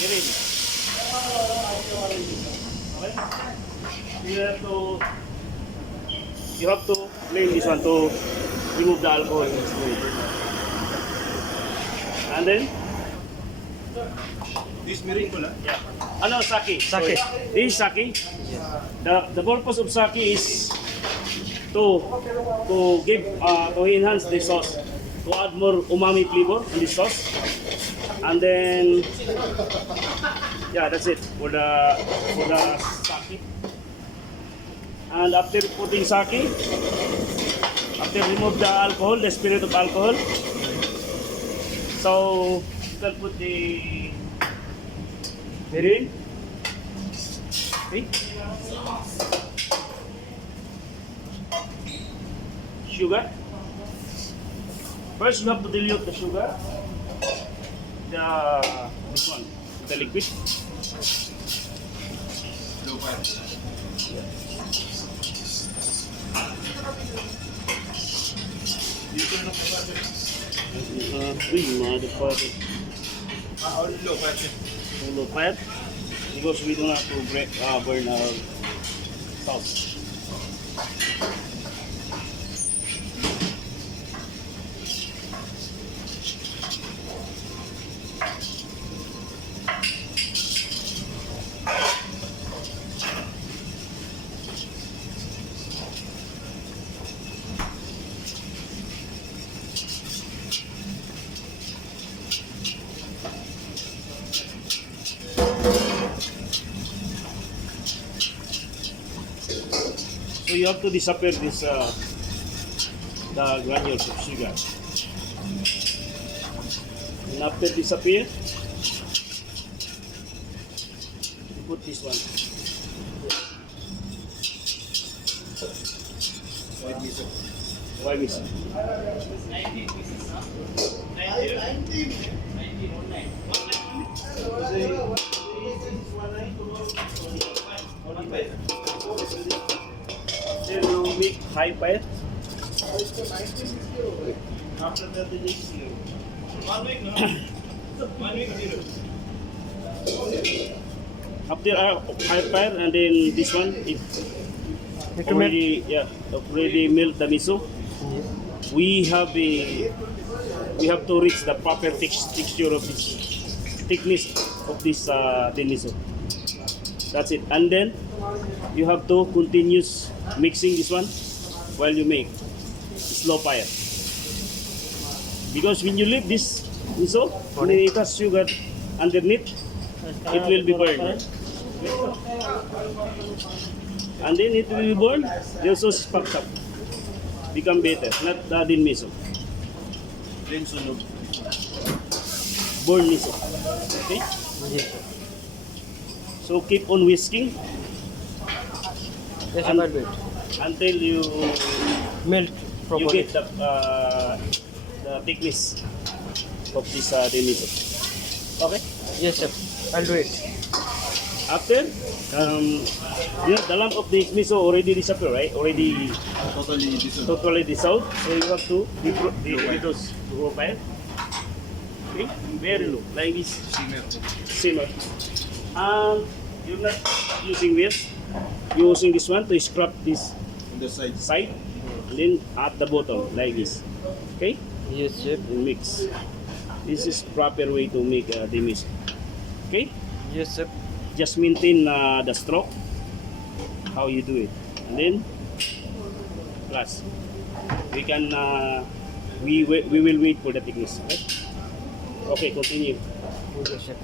Mirin. Okay? You have to blend this one to remove the alcohol in this way. And then This mirin ko lang. yeah. Ano, sake. Sake. So, this is sake. The purpose of sake is to give to enhance the sauce, to add more umami flavor in the sauce. And then yeah, that's it for the sake. And after putting sake, after remove the alcohol, the spirit of alcohol, so you can put the mirin. Okay. Sugar. First, you have to dilute the sugar. This one, the liquid. Low fat. Dito na po natin. Uy, motherfucker. All low fat. Low fat. Because we don't have to burn our sauce. So you have to disappear this the granules of sugar. And after disappear, you put this one. White miso. Why miso? 19 pieces, huh? 19? Then you make high fire. After that, the next year. 1 week, no? 1 week, zero. After high fire, and then this one, it already melt the miso. We have to reach the proper texture of this thickness of this the miso. That's it. And then you have to continuous mixing this one while you make slow fire. Because when you leave this miso, when it has sugar underneath, it will be burned. And then it will be burned, the sauce sparks up. Become better, not the din miso. Then sunog. Burn miso. Okay? So keep on whisking Yes, And- I'll wait. until you Melt properly. get the thickness of this din miso. Okay? Yes, chef. I'll do it. After, the lump of this miso already disappear, right? Already Totally dissolved. totally dissolved. So you have to reduce to low fire. Okay? Very low, like this. Simmer. Simmer. And you're not using this. You're using this one to scrub this On the side. side, and then at the bottom, like this. Okay? Yes, chef. And mix. This is proper way to make the miso. Okay? Yes, chef. Just maintain the stroke, how you do it, and then plus we can we will wait for the thickness. Right? Okay, continue. Okay, chef.